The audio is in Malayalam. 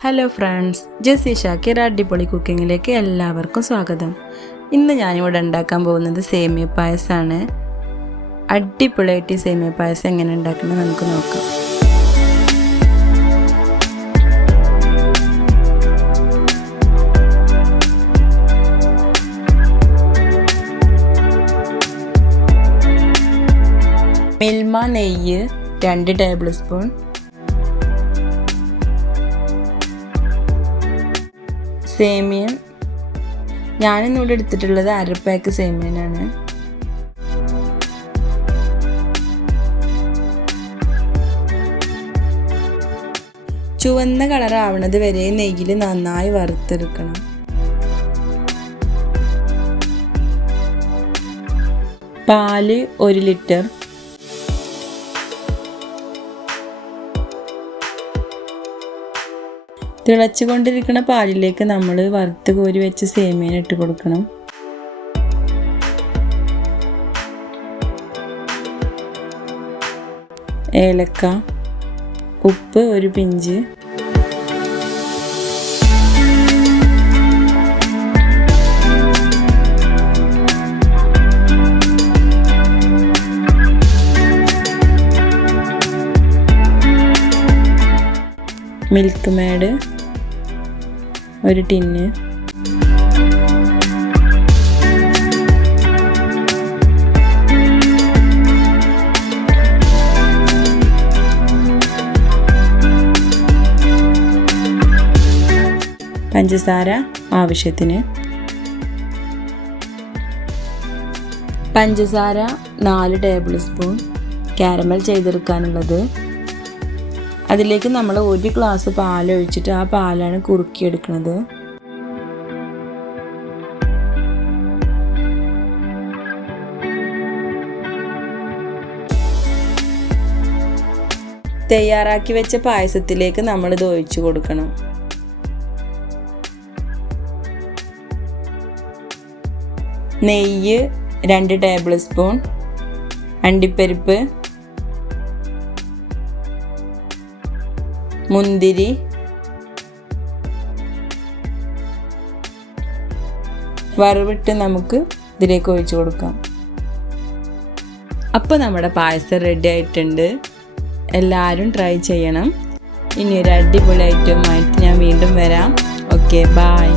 ഹലോ ഫ്രണ്ട്സ്, ജസി ഷാക്കിർ അടിപൊളി കുക്കിങ്ങിലേക്ക് എല്ലാവർക്കും സ്വാഗതം. ഇന്ന് ഞാനിവിടെ ഉണ്ടാക്കാൻ പോകുന്നത് സേമിയ പായസമാണ്. അടിപൊളിയായിട്ട് സേമിയ പായസം എങ്ങനെ ഉണ്ടാക്കുന്നത് നമുക്ക് നോക്കാം. മിൽമ നെയ്യ് 2 ടേബിൾ സ്പൂൺ, സേമിയ ഞാനിന്നിവിടെ എടുത്തിട്ടുള്ളത് 1/2 പാക്ക് സേമിയനാണ്. ചുവന്ന കളർ ആവണത് വരെ നെയ്യിൽ നന്നായി വറുത്തെടുക്കണം. പാല് 1 ലിറ്റർ, തിളച്ചുകൊണ്ടിരിക്കുന്ന പാലിലേക്ക് നമ്മൾ വറുത്ത് കോരി വെച്ച് സേമിയ ഇട്ട് കൊടുക്കണം. ഏലക്ക, ഉപ്പ് 1 പിഞ്ച്, മിൽക്ക് മേഡ് 1 ടിന്ന്, പഞ്ചസാര ആവശ്യത്തിന്. പഞ്ചസാര 4 ടേബിൾ സ്പൂൺ കാരമൽ ചെയ്തെടുക്കാനുള്ളത്. അതിലേക്ക് നമ്മൾ 1 ഗ്ലാസ് പാലൊഴിച്ചിട്ട് ആ പാലാണ് കുറുക്കിയെടുക്കുന്നത്. തയ്യാറാക്കി വെച്ച പായസത്തിലേക്ക് നമ്മൾ ഇത് ഒഴിച്ചു കൊടുക്കണം. നെയ്യ് 2 ടേബിൾ സ്പൂൺ, അണ്ടിപ്പരിപ്പ്, മുന്തിരി, വറവിട്ട് നമുക്ക് ഇതിലേക്ക് ഒഴിച്ചു കൊടുക്കാം. അപ്പോൾ നമ്മുടെ പായസം റെഡി ആയിട്ടുണ്ട്. എല്ലാവരും ട്രൈ ചെയ്യണം. ഇനി ഒരു അടിപൊളി ഐറ്റവുമായിട്ട് ഞാൻ വീണ്ടും വരാം. Okay, by.